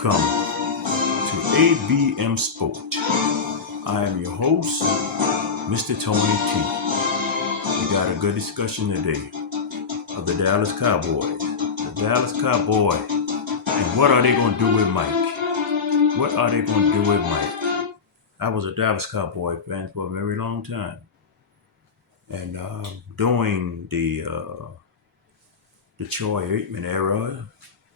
Welcome to ABM Sport. I am your host, Mr. Tony T. We got a good discussion today of the Dallas Cowboys. The Dallas Cowboys. And what are they going to do with Mike? What are they going to do with Mike? I was a Dallas Cowboy fan for a very long time. And during the Troy Aikman era,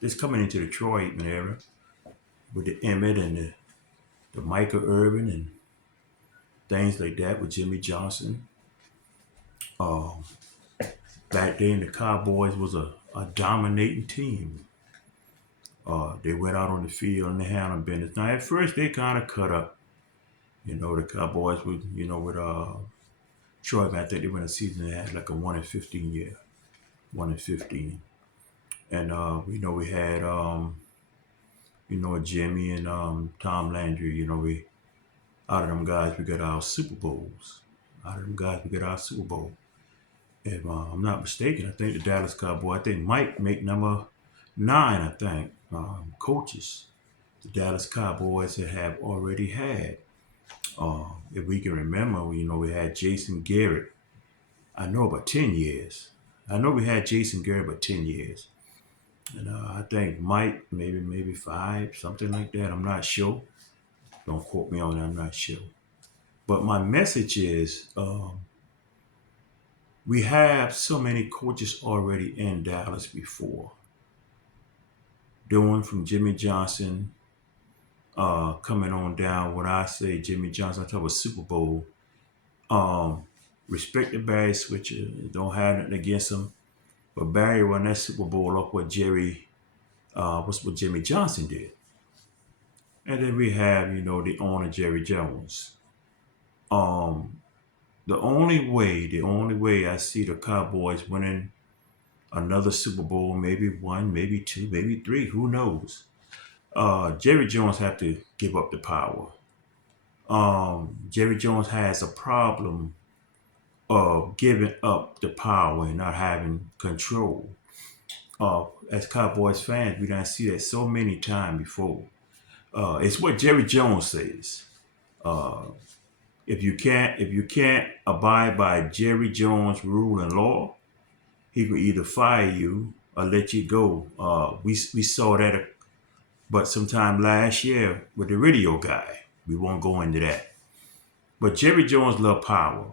just coming into the Troy Aikman era, with the Emmett and the Michael Irvin and things like that with Jimmy Johnson. Back then, the Cowboys was a dominating team. They went out on the field and they handled business. Now, at first, they kind of cut up. You know, the Cowboys with Troy, I think they went a season they had like a 1-15 year, 1-15. And we had Jimmy and Tom Landry. We out of them guys we got our Super Bowls. Super Bowl. If I'm not mistaken, I think the Dallas Cowboys, I think Mike make number 9, I think, coaches the Dallas Cowboys have already had. If we can remember, we had Jason Garrett. I know about 10 years. I know we had Jason Garrett about 10 years. And I think Mike, maybe 5, something like that. I'm not sure. Don't quote me on that. I'm not sure. But my message is we have so many coaches already in Dallas before. Doing from Jimmy Johnson, coming on down. When I say Jimmy Johnson, I talk about Super Bowl. Respect the Barry Switcher. Don't have nothing against him. But Barry won that Super Bowl off what what Jimmy Johnson did. And then we have, the owner Jerry Jones. The only way I see the Cowboys winning another Super Bowl, maybe 1, maybe 2, maybe 3, who knows? Jerry Jones have to give up the power. Jerry Jones has a problem of giving up the power and not having control. As Cowboys fans, we done see that so many times before. It's what Jerry Jones says. If you can't abide by Jerry Jones' rule and law, he will either fire you or let you go. We saw that, but sometime last year with the radio guy. We won't go into that. But Jerry Jones loved power.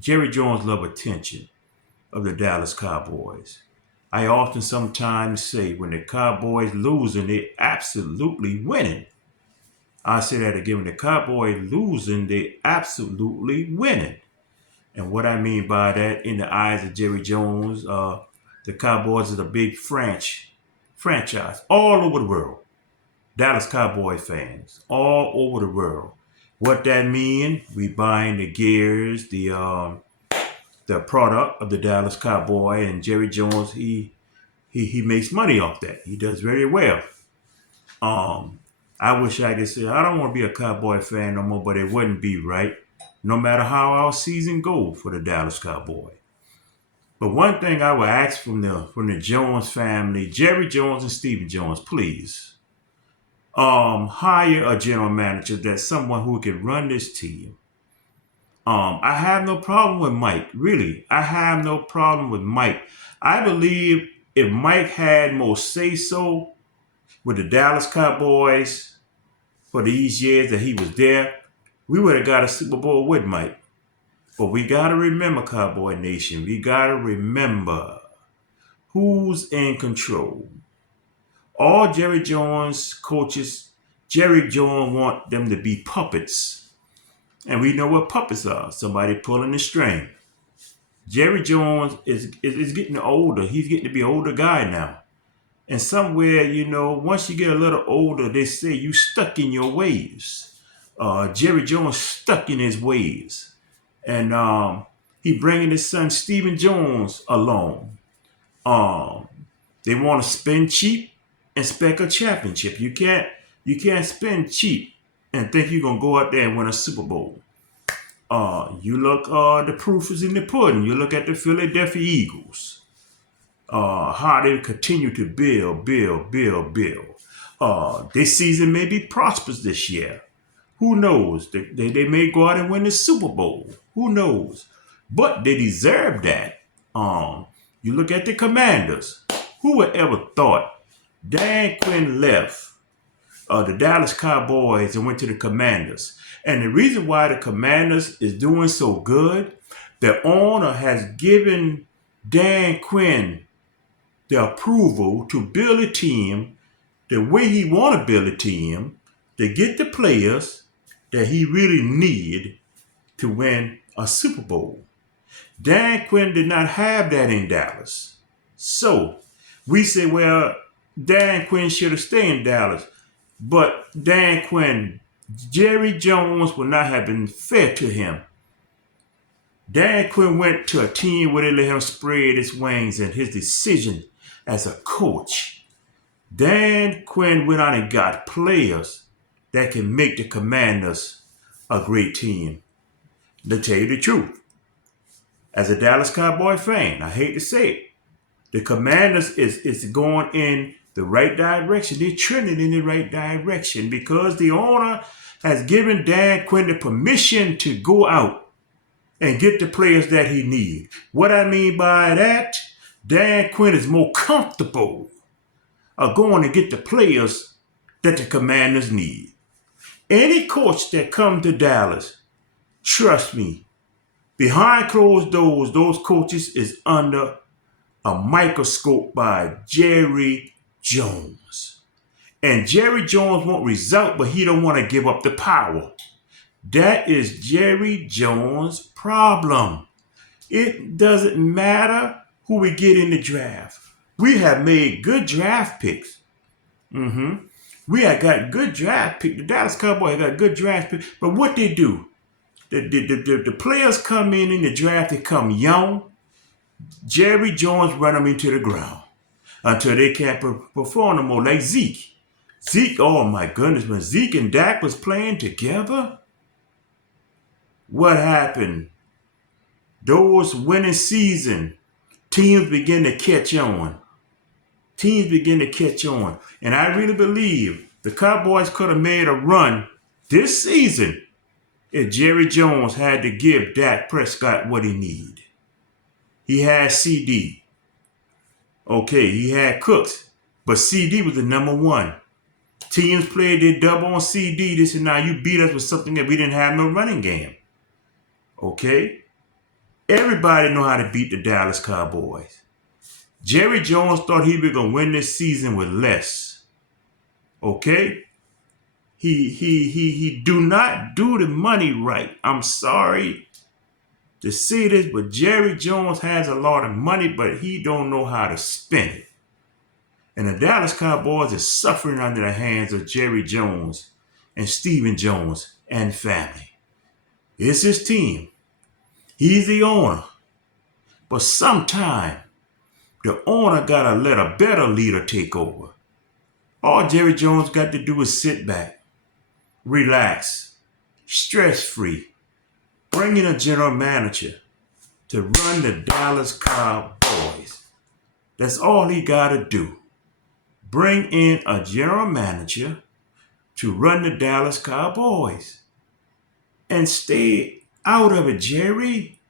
Jerry Jones loved attention of the Dallas Cowboys. I often sometimes say when the Cowboys losing, they absolutely winning. I say that again, when the Cowboys losing, they absolutely winning. And what I mean by that, in the eyes of Jerry Jones, the Cowboys is a big franchise all over the world. Dallas Cowboy fans all over the world. What that mean? We buying the gears, the product of the Dallas Cowboy, and Jerry Jones. He makes money off that. He does very well. I wish I could say I don't want to be a Cowboy fan no more, but it wouldn't be right. No matter how our season goes for the Dallas Cowboy. But one thing I would ask from the Jones family, Jerry Jones and Stephen Jones, please. Hire a general manager that's someone who can run this team. I have no problem with Mike. Really, I have no problem with Mike. I believe if Mike had more say-so with the Dallas Cowboys for these years that he was there, we would have got a Super Bowl with Mike. But we got to remember, Cowboy Nation, we got to remember who's in control. All Jerry Jones coaches, Jerry Jones want them to be puppets. And we know what puppets are. Somebody pulling the string. Jerry Jones is getting older. He's getting to be an older guy now. And somewhere, once you get a little older, they say you stuck in your ways. Jerry Jones stuck in his ways. And he bringing his son Stephen Jones along. They want to spend cheap and expect a championship. You can't spend cheap and think you're gonna go out there and win a Super Bowl. You look, the proof is in the pudding. You look at the Philadelphia Eagles. How they continue to build. This season may be prosperous this year. Who knows? They may go out and win the Super Bowl. Who knows? But they deserve that. You look at the Commanders. Who would ever thought Dan Quinn left the Dallas Cowboys and went to the Commanders? And the reason why the Commanders is doing so good, the owner has given Dan Quinn the approval to build a team the way he want to build a team to get the players that he really need to win a Super Bowl. Dan Quinn did not have that in Dallas. So we say, well, Dan Quinn should have stayed in Dallas. But Dan Quinn, Jerry Jones would not have been fair to him. Dan Quinn went to a team where they let him spread his wings, and his decision as a coach. Dan Quinn went out and got players that can make the Commanders a great team. To tell you the truth, as a Dallas Cowboy fan, I hate to say it, the Commanders is going in the right direction. They're trending in the right direction because the owner has given Dan Quinn the permission to go out and get the players that he needs. What I mean by that, Dan Quinn is more comfortable going to get the players that the Commanders need. Any coach that comes to Dallas, trust me, behind closed doors, those coaches is under a microscope by Jerry Jones. And Jerry Jones won't result, but he don't want to give up the power. That is Jerry Jones' problem. It doesn't matter who we get in the draft. We have made good draft picks. We have got good draft picks. The Dallas Cowboys got good draft picks. But what they do, the players come in the draft, they come young. Jerry Jones run them into the ground until they can't perform no more, like Zeke. Zeke, oh my goodness, when Zeke and Dak was playing together, what happened? Those winning season, teams begin to catch on. And I really believe the Cowboys could have made a run this season if Jerry Jones had to give Dak Prescott what he needed. He had CD. Okay, he had Cooks, but CD was the number one. Teams played their double on CD. This and now you beat us with something that we didn't have no running game. Okay? Everybody know how to beat the Dallas Cowboys. Jerry Jones thought he was going to win this season with less. Okay? He do not do the money right. I'm sorry to say this, but Jerry Jones has a lot of money, but he don't know how to spend it. And the Dallas Cowboys are suffering under the hands of Jerry Jones and Stephen Jones and family. It's his team. He's the owner. But sometime, the owner got to let a better leader take over. All Jerry Jones got to do is sit back, relax, stress-free, bring in a general manager to run the Dallas Cowboys. That's all he got to do. Bring in a general manager to run the Dallas Cowboys. And stay out of it, Jerry.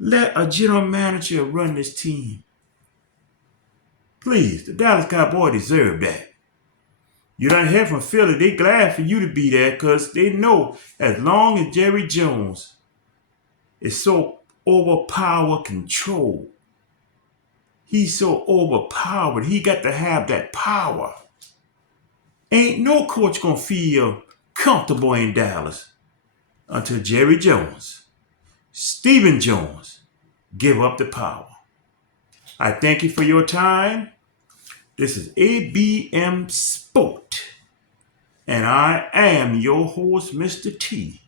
Let a general manager run this team. Please, the Dallas Cowboys deserve that. You don't hear from Philly. They glad for you to be there because they know as long as Jerry Jones is so overpowered control, he's so overpowered, he got to have that power. Ain't no coach gonna feel comfortable in Dallas until Jerry Jones, Stephen Jones, give up the power. I thank you for your time. This is ABM Sport, and I am your host, Mr. T.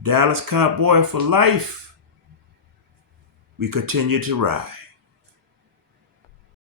Dallas Cowboy for life. We continue to ride.